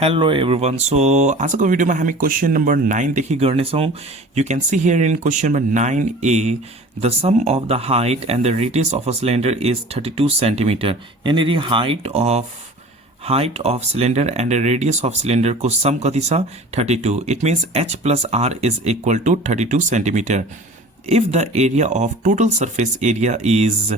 Hello everyone. So आजको भिडियोमा हामी क्वेशन नम्बर 9 देखि गर्नेछौं. You can see here in question number 9A the sum of the height and the radius of a cylinder is 32 cm. यानी height of cylinder and the radius of cylinder को sum कति छ 32. It means h plus r is equal to 32 cm. If the area of total surface area is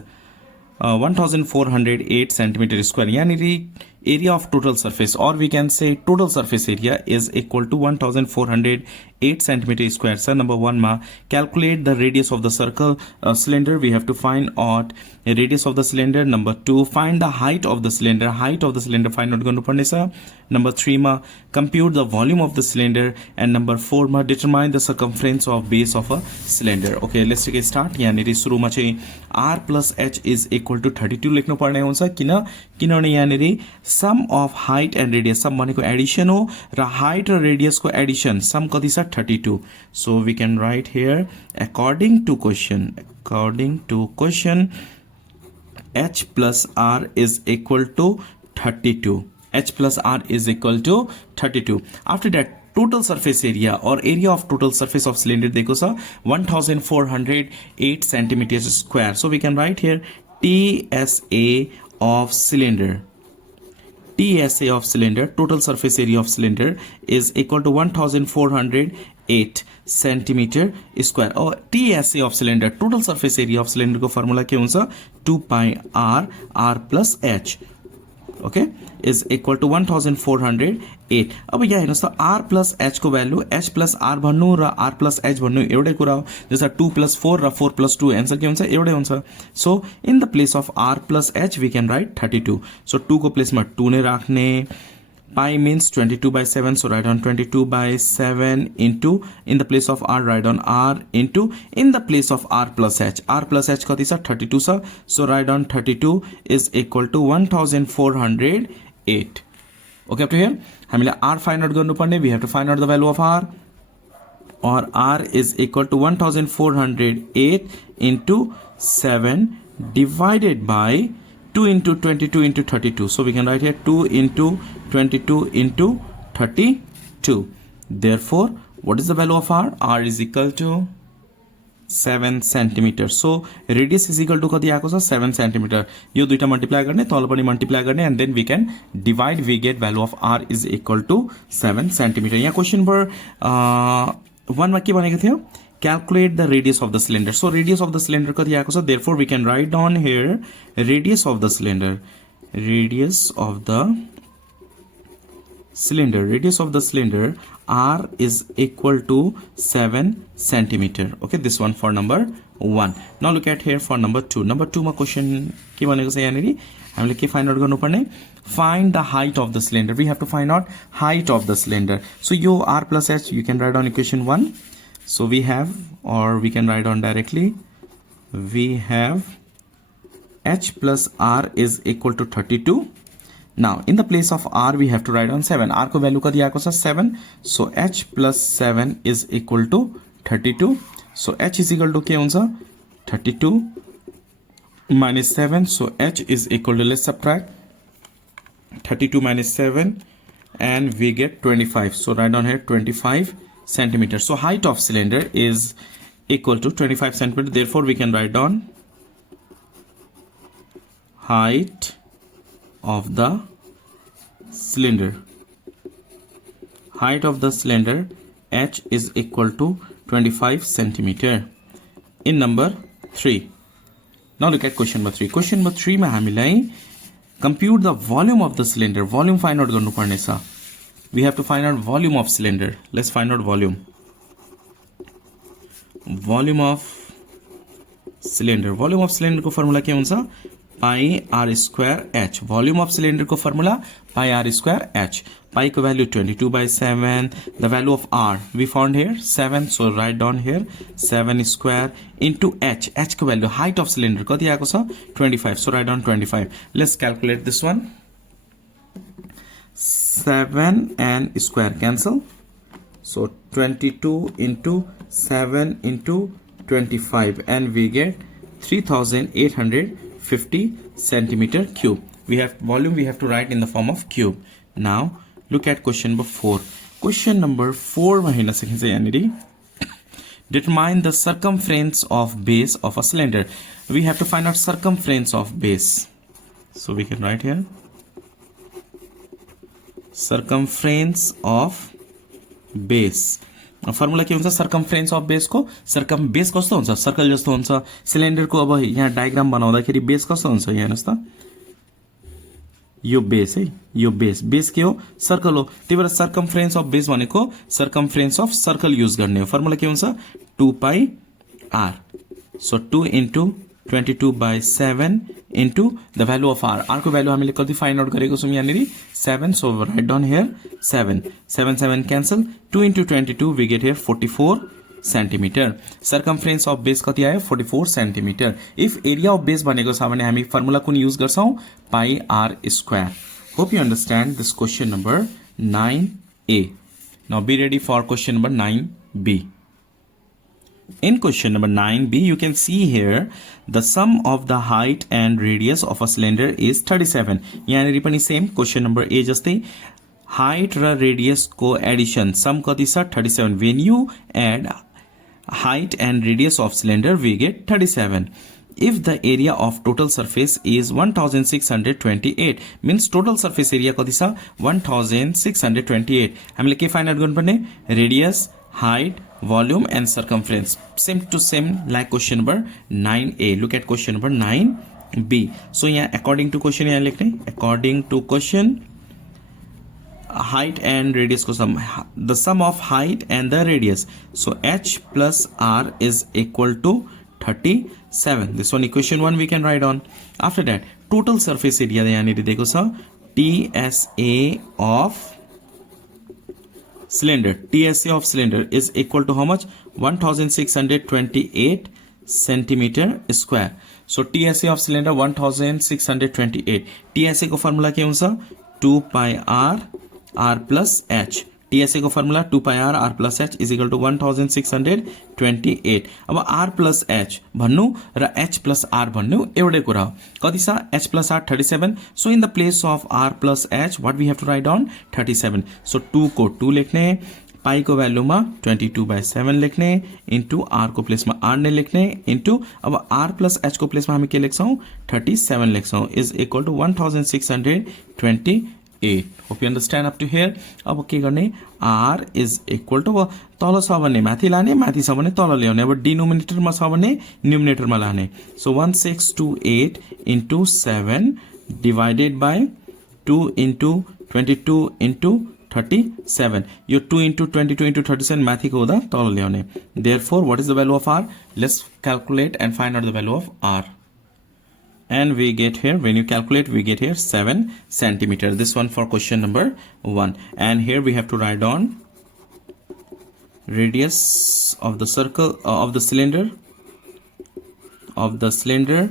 1408 centimeter square, yani area of total surface, or we can say total surface area is equal to 1408 centimeter square. So number 1 ma calculate the radius of the circle cylinder. We have to find out radius of the cylinder. Number 2 find the height of the cylinder. Height of the cylinder find out गर्नु पर्ने छ. Number 3 ma compute the volume of the cylinder, and number 4 ma determine the circumference of base of a cylinder. Okay, let's take a start. यहाँनिर सुरुमा चाहिँ r plus h is equal to 32 लेख्नु पर्ने हुन्छ. किनभने यहाँनिर sum of height and radius, sum भनेको Edison हो र height र radius को एडिसन sum कति छ 32. So we can write here according to question h plus r is equal to 32. h plus r is equal to 32. After that total surface area or area of total surface of cylinder देखो छ 1408 centimeters square. So we can write here TSA of cylinder. TSA of cylinder, total surface area of cylinder, is equal to 1408 centimeter square. Or TSA of cylinder, total surface area of cylinder को formula के हुन्छ 2 pi r plus h. Okay, is equal to 1408. अब यहाँ हेर्नुस् त r plus h को value h plus r भन्नु र r plus h भन्नु एउटै कुरा हो. जस्तो 2 plus 4 र 4 plus 2 आन्सर के हुन्छ एउटै हुन्छ. So in the place of r plus h we can write 32. So 2 को प्लेसमा 2 नै राख्ने. Pi means 22 by 7, so write on 22 by 7 into, in the place of r write on r into, in the place of r plus h. r plus h कति छ 32 छ, so write on 32 is equal to 1408. Okay, up to here हामीले r find out गर्नु पर्ने. We have to find out the value of r, or r is equal to 1408 into 7 divided by 2 into 22 into 32. So we can write here 2 into 22 into 32. Therefore, what is the value of r? r is equal to 7 centimeter. So radius is equal to कति आएको छ 7 centimeter. यो दुईटा multiply गर्ने, तल पनि multiply गर्ने, and then we can divide. We get value of r is equal to 7 centimeter. यहाँ question number 1 मा के भनेको थियो? Calculate the radius of the cylinder. So radius of the cylinder कति आएको छ? Therefore we can write down here radius of the cylinder. Radius of the cylinder r is equal to 7 centimeter. Okay, this one for number 1. Now look at here for number 2. Number 2 मा question के भनेको छ यहाँनिर हामीले के find out गर्नुपर्ने? Find the height of the cylinder. We have to find out height of the cylinder. So yo r plus h you can write on equation 1. So we have, or we can write on directly, we have h plus r is equal to 32. Now in the place of r we have to write on 7. r को value कति आएको छ 7. So h plus 7 is equal to 32. So h is equal to के हुन्छ 32 minus 7. So h is equal to, let's subtract 32 minus 7 and we get 25. So write down here 25 centimeter. So height of cylinder is equal to 25 centimeter. Therefore we can write down height of the cylinder. Height of the cylinder h is equal to 25 centimeter. In number 3. Now look at question number 3. Question number 3 मा हामीलाई compute the volume of the cylinder. Volume find out गर्नु पर्ने छ. We have to find out volume of cylinder. Let's find out volume. Volume of cylinder. Volume of cylinder को formula के हुन्छ? Pi r square h. Volume of cylinder को formula pi r square h. Pi को value 22 by 7. The value of r we found here 7. So write down here 7 square into h. H को value height of cylinder कति आएको छ 25. So write down 25. Let's calculate this one. 7 and square cancel. So 22 into 7 into 25 and we get 3850 centimeter cube. We have volume we have to write in the form of cube. Now look at question number 4 question number 4 मा हेर्न सकिन्छ यहाँनिर determine the circumference of base of a cylinder. We have to find out circumference of base. So we can write here circumference of base. Formula के हुन्छ circumference of base को base कस्तो हुन्छ circle जस्तो हुन्छ सिलिन्डर को अब यहाँ डायग्राम बनाउँदाखेरि बेस कस्तो हुन्छ यहाँ हेर्नुस् त यो बेस है यो बेस के हो सर्कल हो त्यही भएर सर्कमफ्रेन्स अफ बेस भनेको सर्कमफ्रेन्स अफ सर्कल युज गर्ने हो फर्मुला के हुन्छ 2 pi r so 2 into 22/7 into the value of r को भ्यालु हामीले कति फाइन्ड आउट गरेको छौं यहाँनिर 7 so write down here 7 cancel 2 into 22 we get here 44 centimetre circumference of base कति आयो 44 centimetre if area of base भनेको छ भने हामी फर्मुला कुन युज गर्छौं pi r square hope you understand this question number 9a now be ready for question number 9b in question number 9b you can see here the sum of the height and radius of a cylinder is 37 यहाँनिर पनि same question number a जस्तै height र radius को Edison सम कति छ 37 when you add height and radius of cylinder we get 37 if the area of total surface is 1628 means total surface area कति छ 1628 हामीले के फाइन्ड आउट गर्नुपर्ने radius height volume and circumference same to same like question number 9a look at question number 9b so यहाँ according to question यहाँ लेख्ने according to question height and radius को sum the sum of height and the radius so h plus r is equal to 37 this one equation 1 we can write on after that total surface area यहाँनिर दिएको छ TSA of cylinder is equal to how much 1628 centimeter square so TSA of cylinder 1628 TSA को formula के हुन्छ 2 pi r plus h TSA को formula 2 pi r plus h is equal to 1628 अब r plus h भन्नु र h plus r भन्नु एउटै कुरा हो कति छ h plus r 37 so in the place of r plus h what we have to write down 37 so 2 को 2 लेख्ने पाई को भ्यालुमा 22/7 लेख्ने इन्टु r को प्लेसमा r नै लेख्ने इन्टु अब r plus h को प्लेसमा हामी के लेख्छौं 37 लेख्छौं is equal to 1628 hope you understand up to here अब के गर्ने r is equal to तल छ भने माथि लाने माथि छ भने तल ल्याउने अब डिनोमिनेटर मा छ भने न्युमिनेटर मा लाने so 1628 into 7 divided by 2 into 22 into 37 yo 2 into 22 into 37 माथि को हुँदा तल ल्याउने therefore what is the value of r let's calculate and find out the value of r and we get here when you calculate we get here 7 centimeter this one for question number 1 and here we have to write down radius of the circle of the cylinder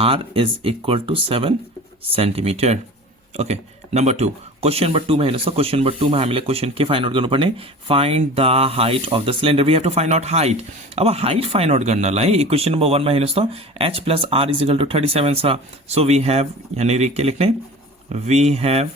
r is equal to 7 centimeter okay number 2 question number 2 मा हेर्नुस् question number 2 मा हामीले question के find out गर्नुपर्ने find the height of the cylinder we have to find out height अब height find out गर्नलाई equation number 1 मा हेर्नुस् त h plus r is equal to 37 छ so we have यहाँनिर के लेख्ने we have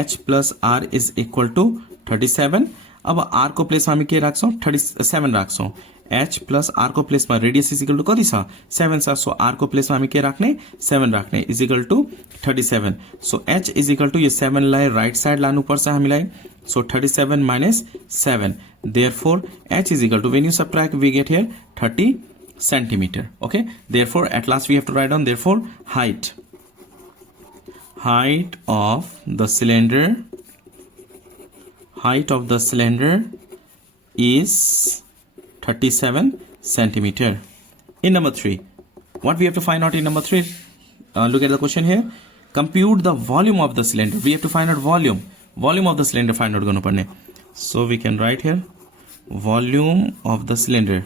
h plus r is equal to 37 अब r को प्लेसमा हामी के राख्छौं 37 राख्छौं h plus r को प्लेसमा रेडियस इज इक्वल टु कति छ 7 छ सो r को प्लेसमा हामी के राख्ने 7 राख्ने is equal to 37 so h is equal to यो 7 लाई राइट साइड लानु पर्छ हामीलाई सो 37 minus 7 therefore h is equal to when you subtract we get here 30 centimeter okay therefore at last we have to write down therefore height of the cylinder is 37 centimeter. In number 3, what we have to find out in number 3? Look at the question here. Compute the volume of the cylinder. We have to find out volume of the cylinder find out garnu parne. So we can write here volume of the cylinder.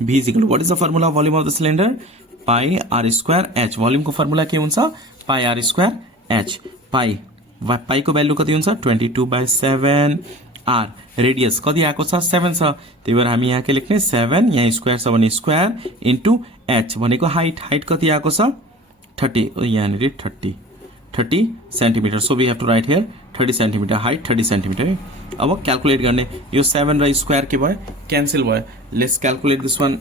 V is equal to what is the formula of volume of the cylinder? Pi r square h. Volume को formula के हुन्छ pi r square h. pi को value कति हुन्छ 22/7 r radius कति आको छ 7 छ त्यही भएर हामी यहाँ के लेख्ने 7 यहाँ स्क्वायर छ भने स्क्वायर इन्टु h भनेको हाइट कति आको छ 30 यहाँनिर 30 centimetre so we have to write here 30 centimetre height 30 centimetre है अब क्याल्कुलेट गर्ने यो 7 र स्क्वायर के भयो क्यान्सल भयो let's calculate this one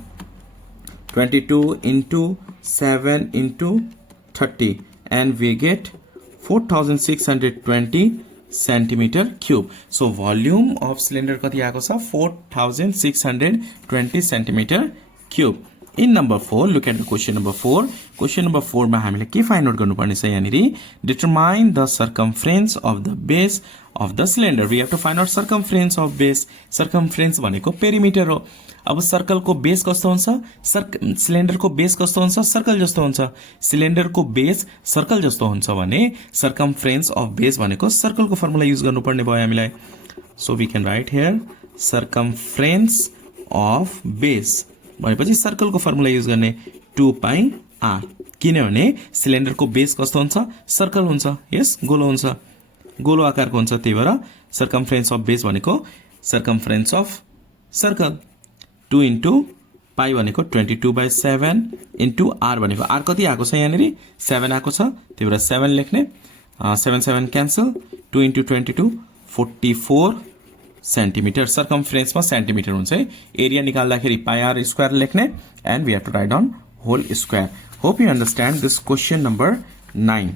22 into 7 into 30 and we get 4620 centimeter cube. So volume of cylinder कति आएको छ 4620 centimeter cube. In number 4, look at the question number 4. Question number 4 मा हामीले के फाइन्ड आउट गर्नुपर्ने छ यहाँनिर determine the circumference of the base of the cylinder. We have to find out circumference of base. Circumference भनेको perimeter हो अब सर्कलको base कस्तो हुन्छ सिलिन्डरको बेस कस्तो हुन्छ सर्कल जस्तो हुन्छ सिलिन्डरको बेस सर्कल जस्तो हुन्छ भने सर्कमफ्रेन्स अफ बेस भनेको सर्कलको फर्मुला युज गर्नुपर्ने भयो हामीलाई so we can write here circumference of base भनेपछि सर्कलको फर्मुला युज गर्ने 2 पाई r किनभने सिलिन्डरको बेस कस्तो हुन्छ सर्कल हुन्छ यस गोलो आकारको हुन्छ त्यही भएर सर्कमफ्रेन्स अफ बेस भनेको सर्कमफ्रेन्स अफ सर्कल 2 into पाई भनेको 22/7 into r भनेको r कति आएको छ यहाँनिर 7 आएको छ त्यही भएर 7 लेख्ने 7 क्यान्सल 2 into 22 44 सेन्टिमिटर सर्कमफ्रेन्समा सेन्टिमिटर हुन्छ है एरिया निकाल्दाखेरि पाई r स्क्वायर लेख्ने and we have to write down whole square hope you understand this question number 9